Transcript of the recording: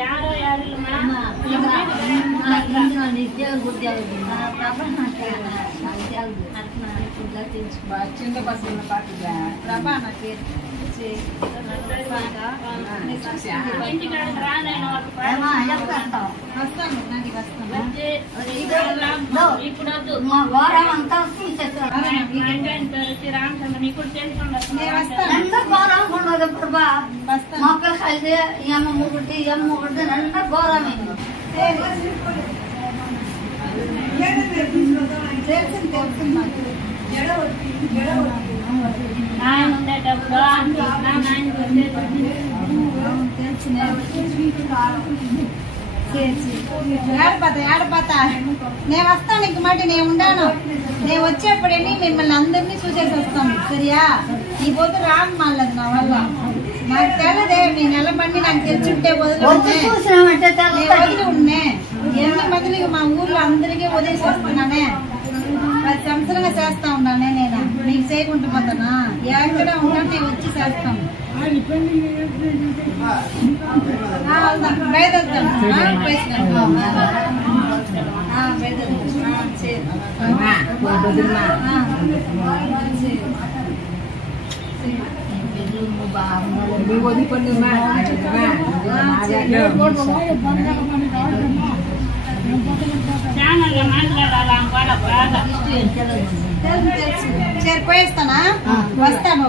ಯಾರೋ ಯಾರಿಲ್ಲ చిన్న బస్సు ప్రభా నాకు మొక్కలు కలిసి ఎమ్మ ఒకటి అంతా ఘోరమైంది. ఆయన ఉండేటప్పుడు ఏడపోతా నేను వస్తాను ఇంక మాట నేను ఉండాను. నేను వచ్చేప్పుడని మిమ్మల్ని అందరినీ చూసేసి వస్తాను. సరియా ఈ పొద్దు రాను మళ్ళీ నా వల్ల నాకు తెలదే. మీ నెల బండి నాకు తెచ్చుంటే వదిలి ఉండే ఎన్ని మందికి మా ఊర్లో అందరికీ వదిలేసి వస్తున్నానే. 10 సంవత్సరంగా చేస్తా ఉన్నానే. నేను నీకు చేయకుండా పోతానా? ఎక్కడ ఉన్నాను నేను వచ్చి చేస్తాను. పోయిస్తానా? వస్తాను.